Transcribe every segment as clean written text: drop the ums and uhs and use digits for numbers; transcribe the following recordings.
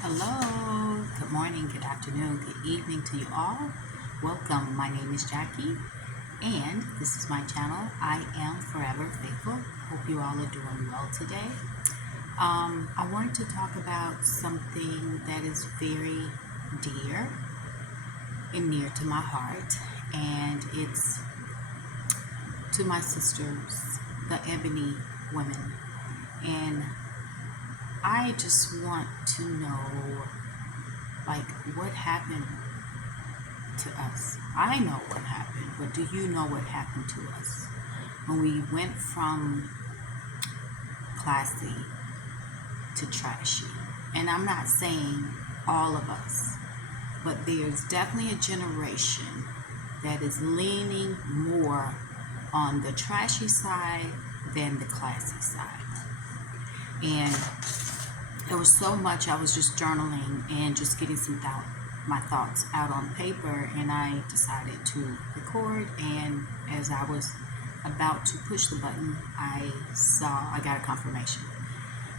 Hello, good morning, good afternoon, good evening to you all. Welcome. My name is Jackie, and this is my channel. I am forever faithful. Hope you all are doing well today. I wanted to talk about something that is very dear and near to my heart, and it's to my sisters, the Ebony women. And I just want to know, like, what happened to us. I know what happened, but do you know what happened to us when we went from classy to trashy? And I'm not saying all of us, but there's definitely a generation that is leaning more on the trashy side than the classy side. And there was so much. I was just journaling and just getting my thoughts out on paper, and I decided to record. And as I was about to push the button, I got a confirmation.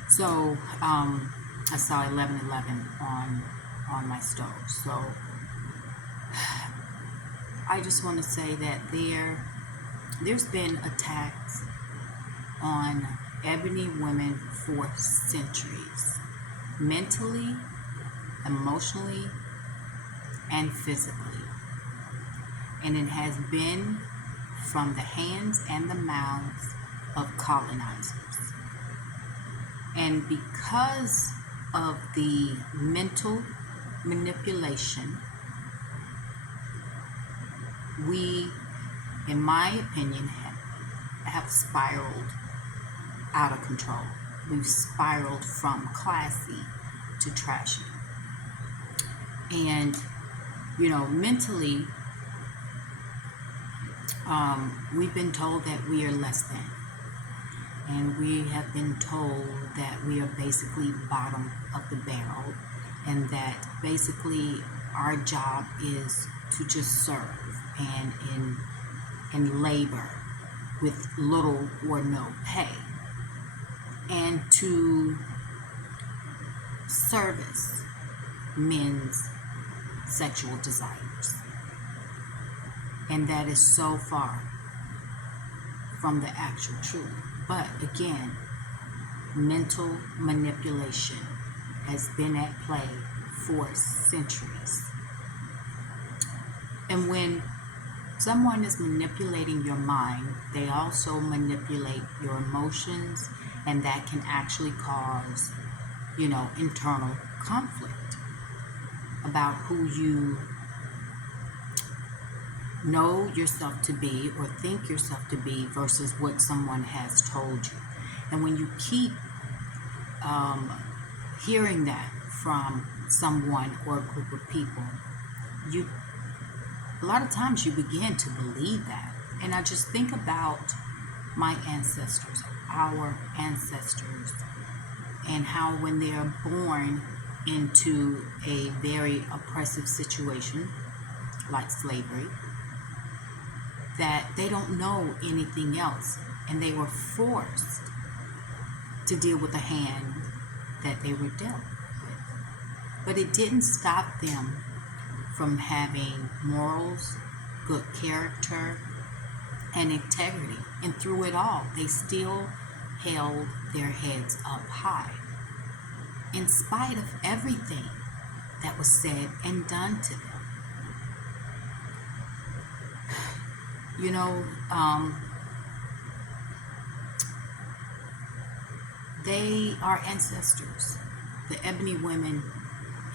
So I saw 11:11 on my stove. So I just want to say that there's been attacks on Ebony women for centuries, mentally, emotionally, and physically. And it has been from the hands and the mouths of colonizers. And because of the mental manipulation, we, in my opinion, have spiraled out of control. We've spiraled from classy to trashy. And, mentally, we've been told that we are less than. And we have been told that we are basically bottom of the barrel, and that basically our job is to just serve and labor with little or no pay, and to service men's sexual desires. And that is so far from the actual truth. But again, mental manipulation has been at play for centuries. And when someone is manipulating your mind, they also manipulate your emotions, and that can actually cause, internal conflict about who you know yourself to be or think yourself to be versus what someone has told you. And when you keep hearing that from someone or a group of people, a lot of times you begin to believe that. And I just think about my ancestors, our ancestors, and how when they are born into a very oppressive situation like slavery, that they don't know anything else, and they were forced to deal with the hand that they were dealt with. But it didn't stop them from having morals, good character, and integrity. And through it all, they still held their heads up high, in spite of everything that was said and done to them. Our ancestors, the Ebony women,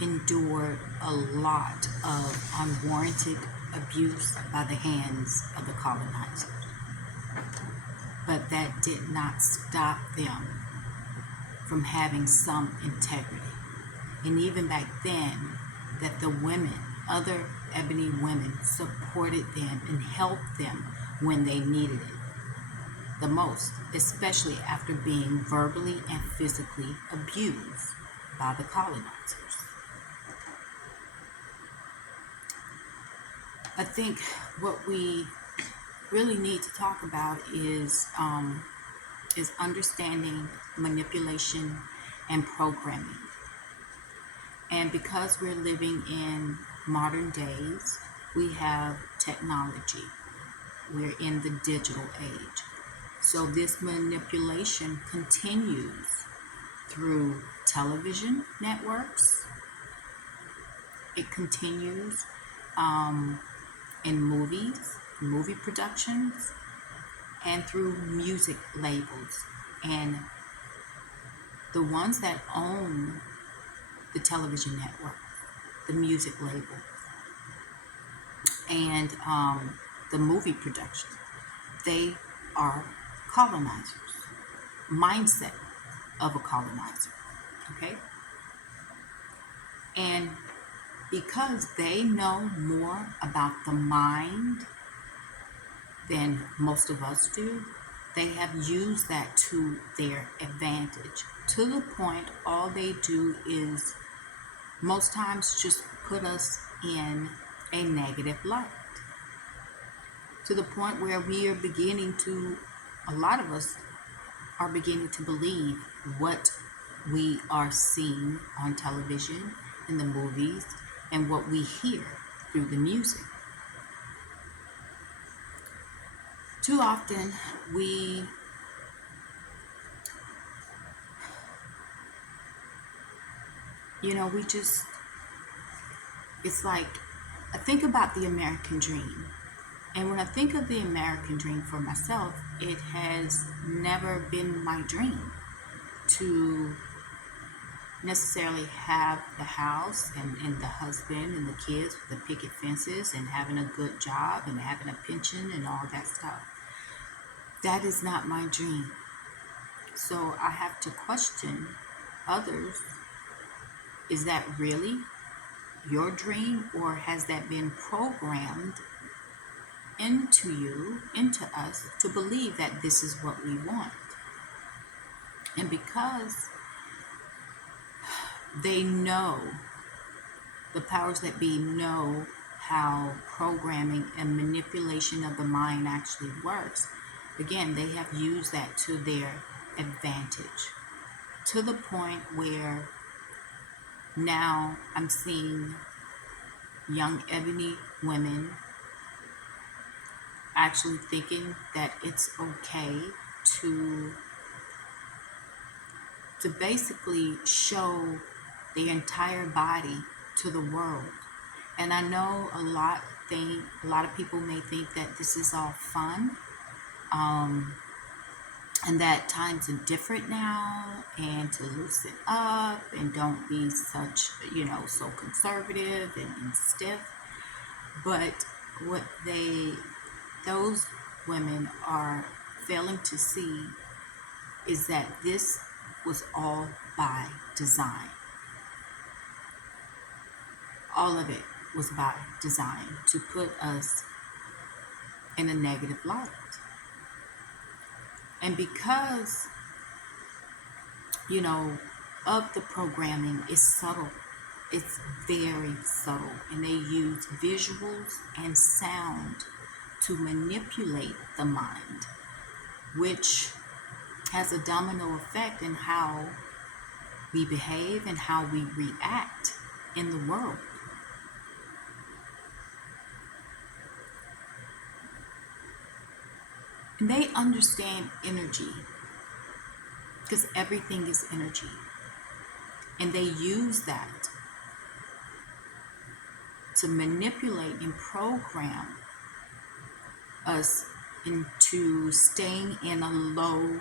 endured a lot of unwarranted abuse by the hands of the colonizers. But that did not stop them from having some integrity. And even back then, that the women, other Ebony women, supported them and helped them when they needed it the most, especially after being verbally and physically abused by the colonizers. I think what we really need to talk about is understanding manipulation and programming. And because we're living in modern days, we have technology. We're in the digital age. So this manipulation continues through television networks. It continues in movies, movie productions, and through music labels. And the ones that own the television network, the music label, and the movie production, they are colonizers, mindset of a colonizer, okay? And because they know more about the mind than most of us do, they have used that to their advantage, to the point all they do is most times just put us in a negative light, to the point where we are beginning to, a lot of us are beginning to believe what we are seeing on television, in the movies, and what we hear through the music. Too often we just, it's like, I think about the American dream. And when I think of the American dream for myself, it has never been my dream to necessarily have the house and the husband and the kids with the picket fences and having a good job and having a pension and all that stuff. That is not my dream. So I have to question others. Is that really your dream, or has that been programmed into you, into us, to believe that this is what we want? And because they know, the powers that be know how programming and manipulation of the mind actually works, again, they have used that to their advantage, to the point where now I'm seeing young Ebony women actually thinking that it's okay to basically show their entire body to the world. And I know a lot of people may think that this is all fun, and that times are different now, and to loosen up and don't be such, so conservative and stiff. But what those women are failing to see is that this was all by design. All of it was by design to put us in a negative light. And because, of the programming is subtle, it's very subtle, and they use visuals and sound to manipulate the mind, which has a domino effect in how we behave and how we react in the world. And they understand energy, because everything is energy. And they use that to manipulate and program us into staying in a low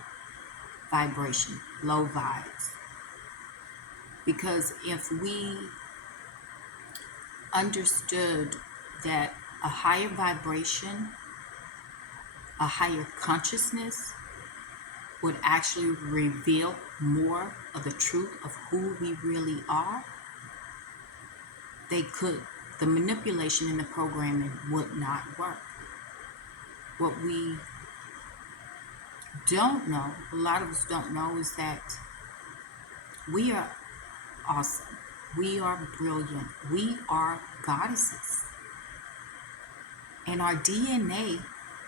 vibration, low vibes. Because if we understood that a higher vibration, a higher consciousness would actually reveal more of the truth of who we really are, the manipulation and the programming would not work. What we don't know, a lot of us don't know, is that we are awesome. We are brilliant. We are goddesses. And our DNA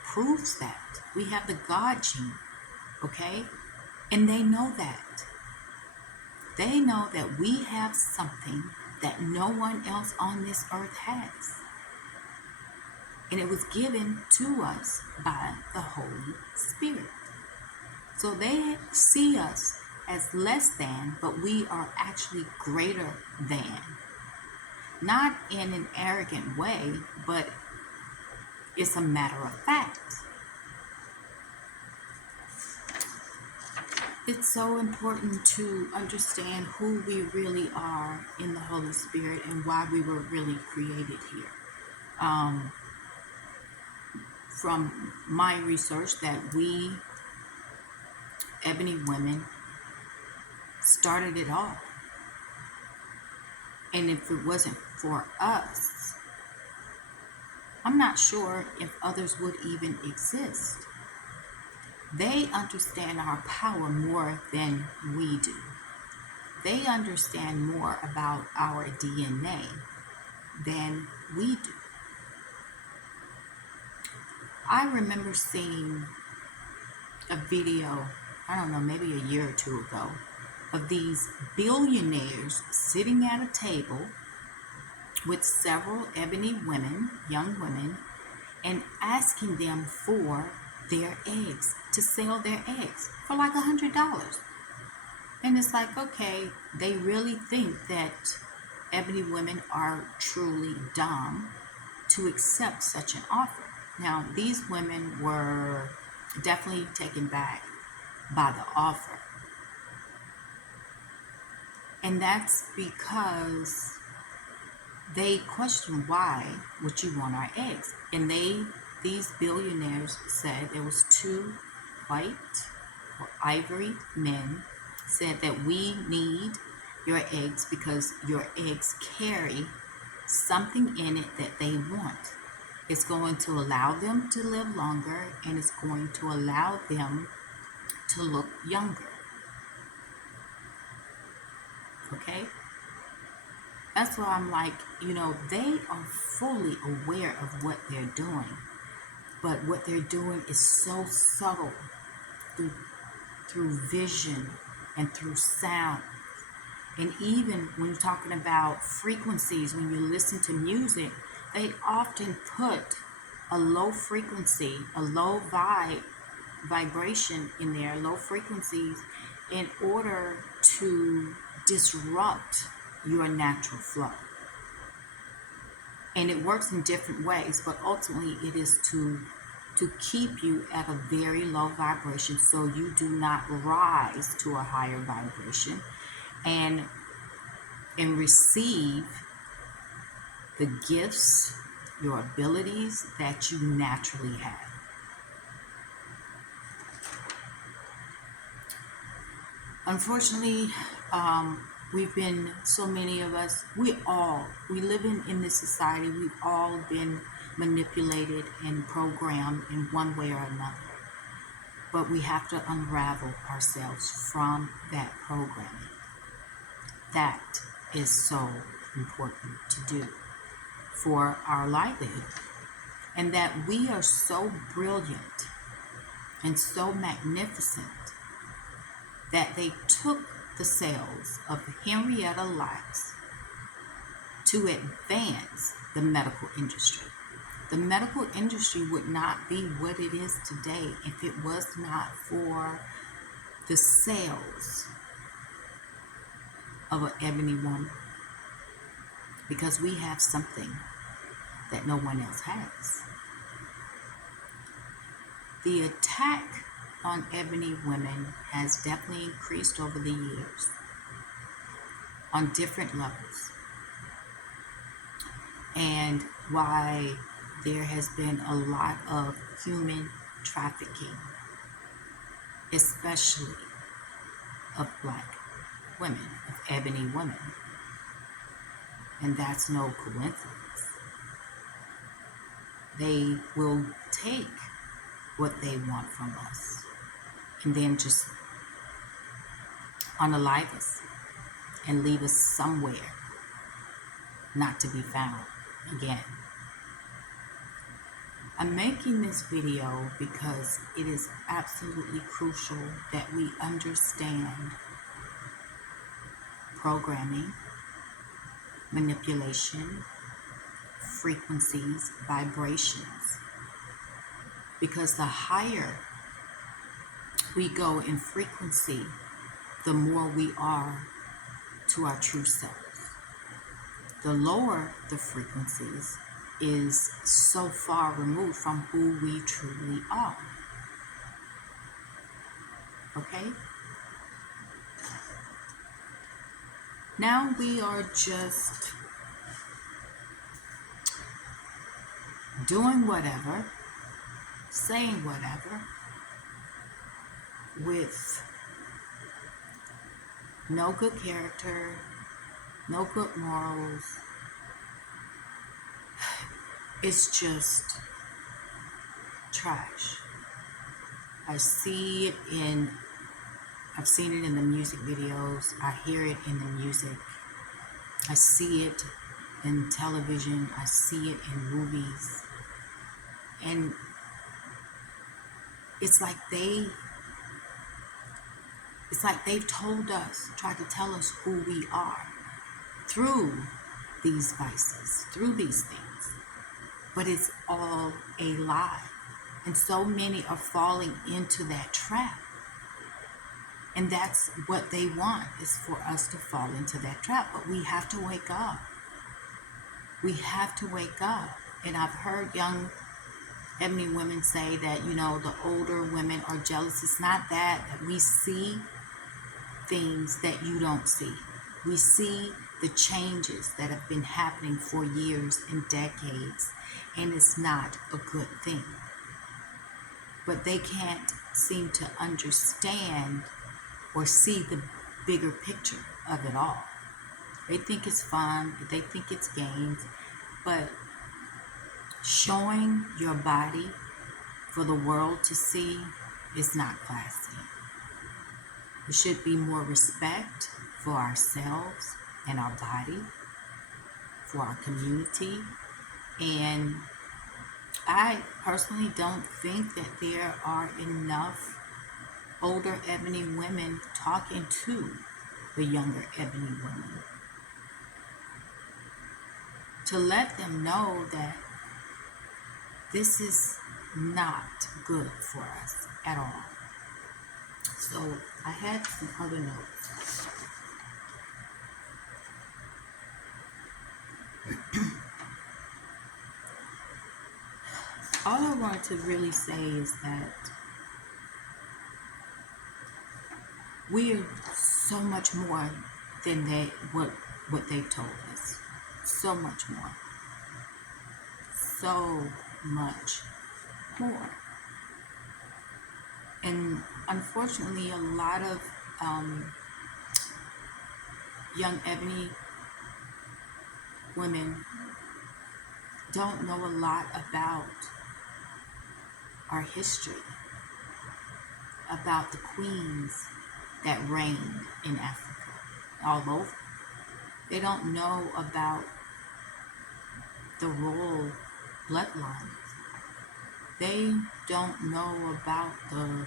proves that. We have the God gene, okay? And they know that. They know that we have something that no one else on this earth has. And it was given to us by the Holy Spirit. So they see us as less than, but we are actually greater than. Not in an arrogant way, but it's a matter of fact. It's so important to understand who we really are in the Holy Spirit and why we were really created here. From my research, that we, Ebony women, started it all. And if it wasn't for us, I'm not sure if others would even exist. They understand our power more than we do. They understand more about our DNA than we do. I remember seeing a video, I don't know, maybe a year or two ago, of these billionaires sitting at a table with several ebony women, young women, and asking them for their eggs, to sell their eggs for like $100. And it's like, okay, they really think that ebony women are truly dumb to accept such an offer. Now, these women were definitely taken back by the offer. And that's because they question, why would you want our eggs? And these billionaires said, there was two white or ivory men said that we need your eggs because your eggs carry something in it that they want. It's going to allow them to live longer, and it's going to allow them to look younger. Okay? That's why I'm like, they are fully aware of what they're doing. But what they're doing is so subtle through vision and through sound. And even when you're talking about frequencies, when you listen to music, they often put a low frequency, a low vibration in there, low frequencies, in order to disrupt your natural flow. And it works in different ways, but ultimately it is to keep you at a very low vibration so you do not rise to a higher vibration and receive the gifts, your abilities that you naturally have. Unfortunately, we've been, so many of us, we live in this society, we've all been manipulated and programmed in one way or another. But we have to unravel ourselves from that programming. That is so important to do for our livelihood. And that we are so brilliant and so magnificent that they took the cells of Henrietta Lacks to advance the medical industry. The medical industry would not be what it is today if it was not for the cells of an ebony woman. Because we have something that no one else has. The attack on ebony women has definitely increased over the years on different levels. And why there has been a lot of human trafficking, especially of black women, of ebony women. And that's no coincidence. They will take what they want from us and then just unalive us and leave us somewhere not to be found again. I'm making this video because it is absolutely crucial that we understand programming, manipulation, frequencies, vibrations. Because the higher we go in frequency, the more we are to our true selves. The lower the frequencies is so far removed from who we truly are. Okay? Now we are just doing whatever, saying whatever, with no good character, no good morals. It's just trash. I've seen it in the music videos. I hear it in the music. I see it in television. I see it in movies. And it's like they've told us, tried to tell us who we are through these vices, through these things. But it's all a lie. And so many are falling into that trap. And that's what they want, is for us to fall into that trap. But we have to wake up. We have to wake up. And I've heard young Ebony women say that, the older women are jealous. It's not that we see things that you don't see. We see the changes that have been happening for years and decades, and it's not a good thing. But they can't seem to understand or see the bigger picture of it all. They think it's fun, they think it's games, but showing your body for the world to see is not classy. There should be more respect for ourselves and our body, for our community. And I personally don't think that there are enough older Ebony women talking to the younger Ebony women to let them know that this is not good for us at all. So I had some other notes. All I wanted to really say is that we are so much more than what they told us. So much more. So much more. And unfortunately, a lot of young Ebony women don't know a lot about our history, about the queens that reigned in Africa, all over. They don't know about the royal bloodlines. They don't know about the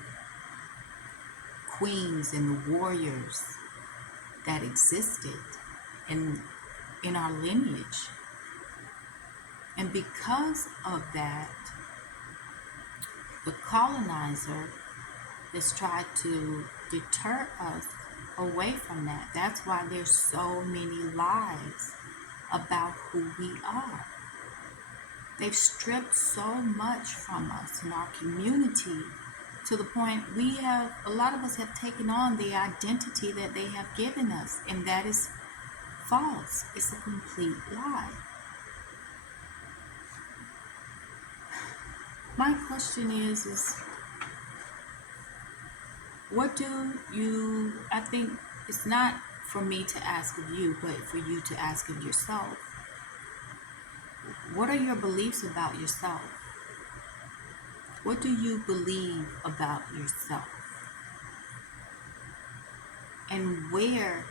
queens and the warriors that existed in our lineage. And because of that, the colonizer has tried to deter us away from that. That's why there's so many lies about who we are. They've stripped so much from us in our community to the point a lot of us have taken on the identity that they have given us, and that is false. It's a complete lie. My question is what do you, I think it's not for me to ask of you, but for you to ask of yourself. What are your beliefs about yourself? What do you believe about yourself? And where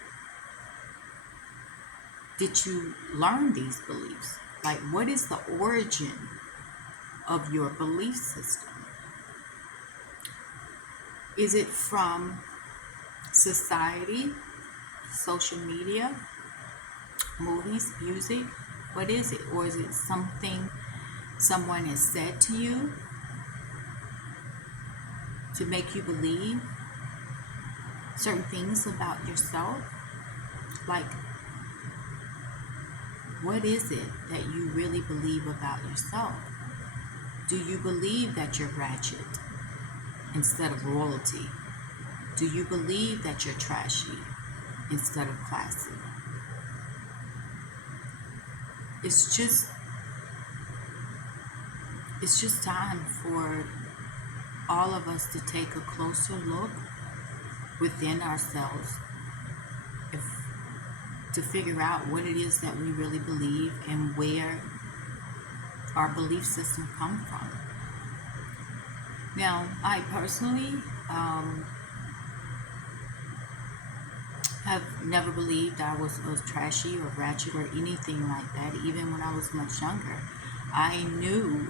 did you learn these beliefs? Like, what is the origin of your belief system? Is it from society, social media, movies, music? What is it? Or is it something someone has said to you to make you believe certain things about yourself? Like, what is it that you really believe about yourself? Do you believe that you're ratchet instead of royalty? Do you believe that you're trashy instead of classy? It's just time for all of us to take a closer look within ourselves if, to figure out what it is that we really believe and where our belief system comes from. Now, I personally have never believed I was trashy or ratchet or anything like that, even when I was much younger. I knew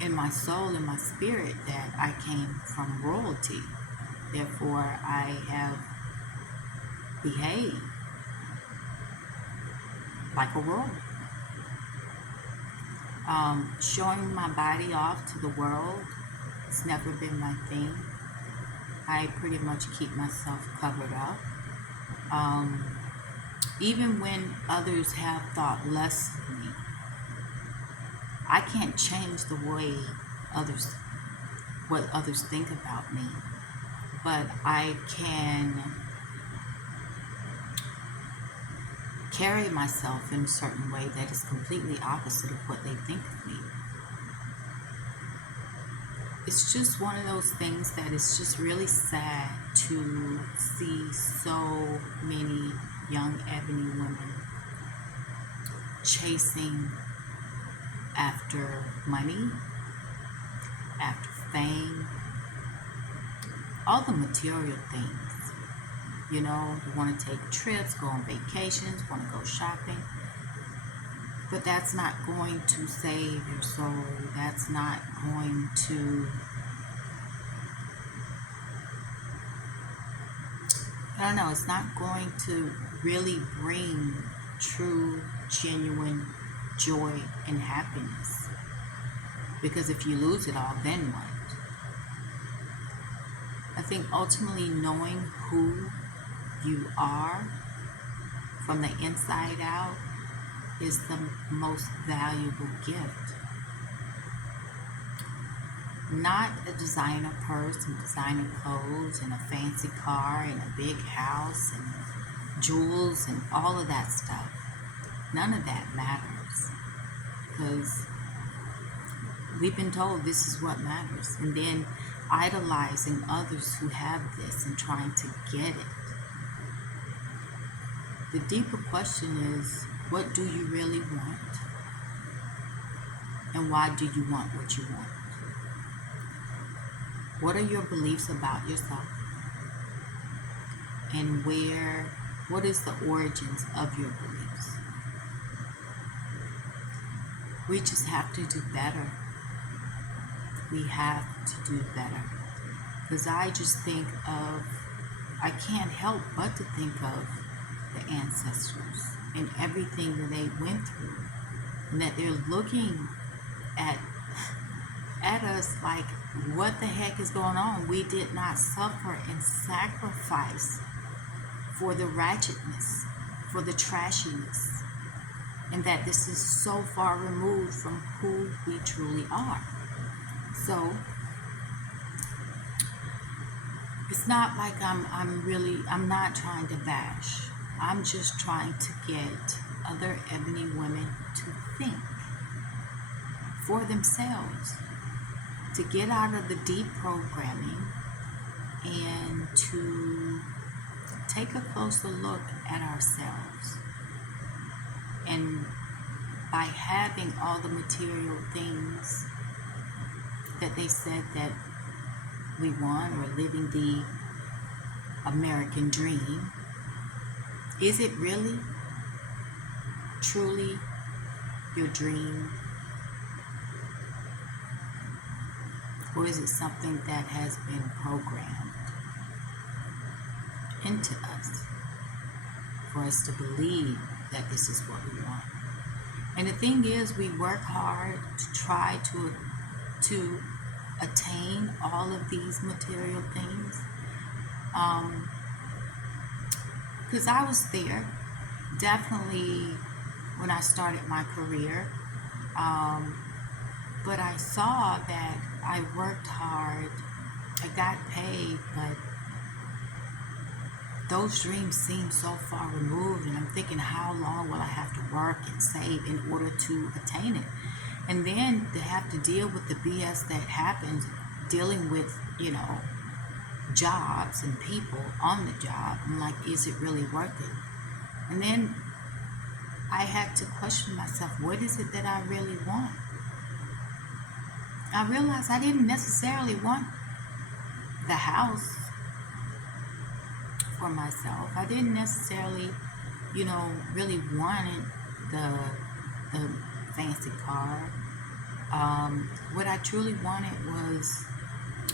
in my soul, in my spirit, that I came from royalty. Therefore, I have behaved like a royal. Showing my body off to the world, it's never been my thing. I pretty much keep myself covered up. Even when others have thought less of me, I can't change the way what others think about me, but I can carry myself in a certain way that is completely opposite of what they think of me. It's just one of those things that is just really sad to see so many young Ebony women chasing after money, after fame, all the material things. You know, you want to take trips, go on vacations, want to go shopping. But that's not going to save your soul. That's not going to, I don't know, it's not going to really bring true, genuine joy and happiness. Because if you lose it all, then what? I think ultimately knowing who you are from the inside out is the most valuable gift. Not a designer purse and designer clothes and a fancy car and a big house and jewels and all of that stuff. None of that matters, because we've been told this is what matters, and then idolizing others who have this and trying to get it. The deeper question is, what do you really want? And why do you want what you want? What are your beliefs about yourself? And what is the origins of your beliefs? We just have to do better. We have to do better. Because I can't help but to think of the ancestors and everything that they went through, and that they're looking at us like, what the heck is going on? We did not suffer and sacrifice for the ratchetness, for the trashiness, and that this is so far removed from who we truly are. So it's not like I'm not trying to bash. I'm just trying to get other Ebony women to think for themselves, to get out of the deep programming and to take a closer look at ourselves. And by having all the material things that they said that we want, or living the American dream, is it really, truly your dream? Or is it something that has been programmed into us for us to believe that this is what we want. And the thing is, we work hard to try to attain all of these material things. Because I was there, definitely, when I started my career. But I saw that I worked hard, I got paid, but those dreams seem so far removed, and I'm thinking, how long will I have to work and save in order to attain it? And then to have to deal with the BS that happens, dealing with, jobs and people on the job. I'm like, is it really worth it? And then I had to question myself, what is it that I really want? I realized I didn't necessarily want the house for myself. I didn't necessarily, really wanted the fancy car. What I truly wanted was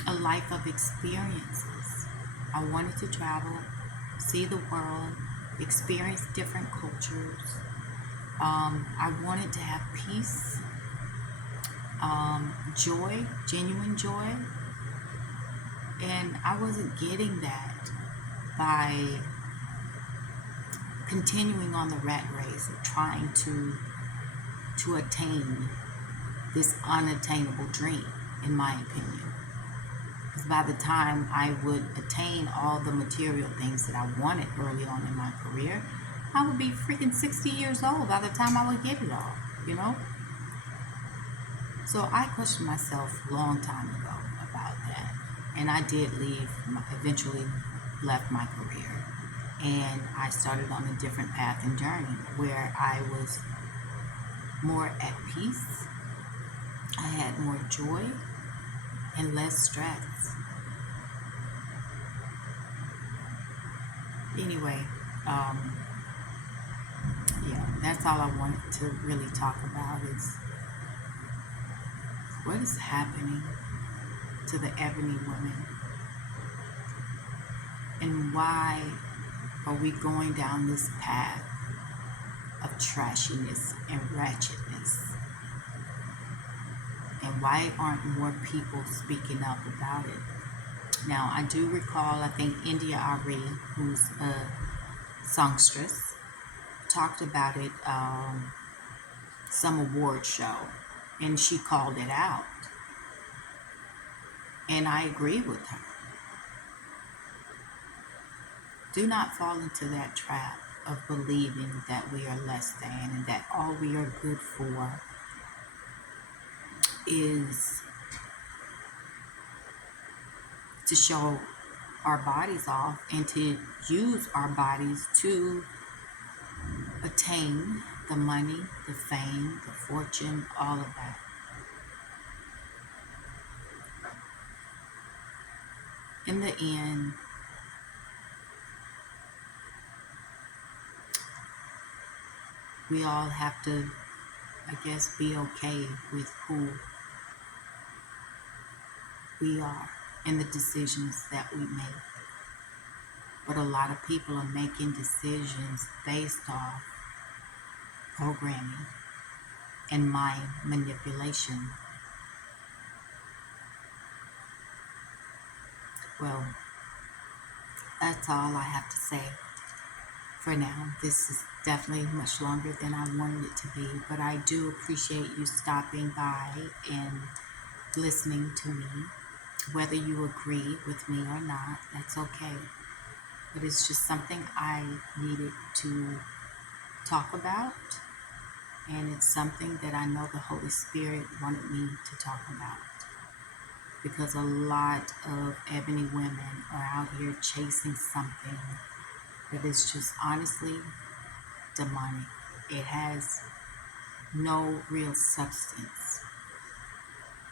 a life of experiences. I wanted to travel, see the world, experience different cultures. I wanted to have peace, joy, genuine joy. And I wasn't getting that by continuing on the rat race of trying to attain this unattainable dream, in my opinion. Because by the time I would attain all the material things that I wanted early on in my career, I would be freaking 60 years old by the time I would get it all. So I questioned myself a long time ago about that. And I did eventually left my career. And I started on a different path and journey where I was more at peace. I had more joy and less stress. Anyway, that's all I wanted to really talk about is what is happening to the Ebony women, and why are we going down this path of trashiness and ratchetness, and why aren't more people speaking up about it? Now, I do recall, I think India Ari, who's a songstress, talked about it some award show, and she called it out, and I agree with her. Do not fall into that trap of believing that we are less than and that all we are good for is to show our bodies off and to use our bodies to attain the money, the fame, the fortune, all of that. In the end, we all have to, I guess, be okay with who we are and the decisions that we make. But a lot of people are making decisions based off programming and mind manipulation. Well, that's all I have to say for now. This is definitely much longer than I wanted it to be, but I do appreciate you stopping by and listening to me. Whether you agree with me or not, that's okay. But it's just something I needed to talk about, and it's something that I know the Holy Spirit wanted me to talk about. Because a lot of ebony women are out here chasing something that is just honestly demonic. It has no real substance.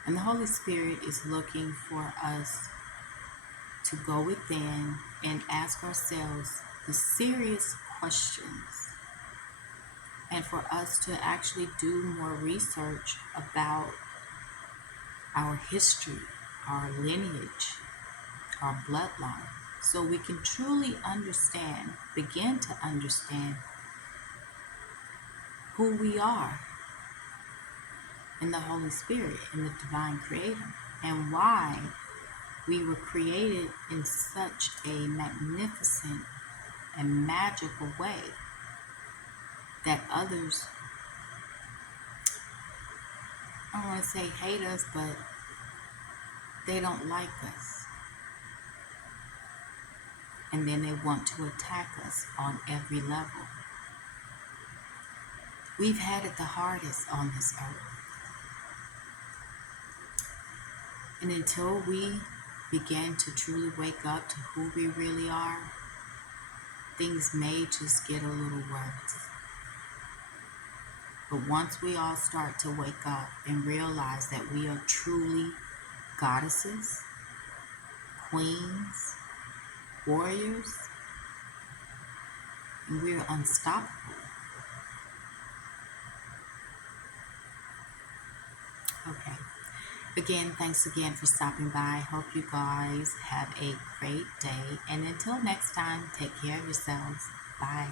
And the Holy Spirit is looking for us to go within and ask ourselves the serious questions, and for us to actually do more research about our history, our lineage, our bloodlines. so we can truly begin to understand who we are in the Holy Spirit, in the Divine Creator, and why we were created in such a magnificent and magical way that others, I don't want to say hate us, but they don't like us. And then they want to attack us on every level. We've had it the hardest on this earth. And until we begin to truly wake up to who we really are, things may just get a little worse. But once we all start to wake up and realize that we are truly goddesses, queens, warriors, and we're unstoppable. Okay. Again, thanks again for stopping by. Hope you guys have a great day. And until next time, take care of yourselves. Bye.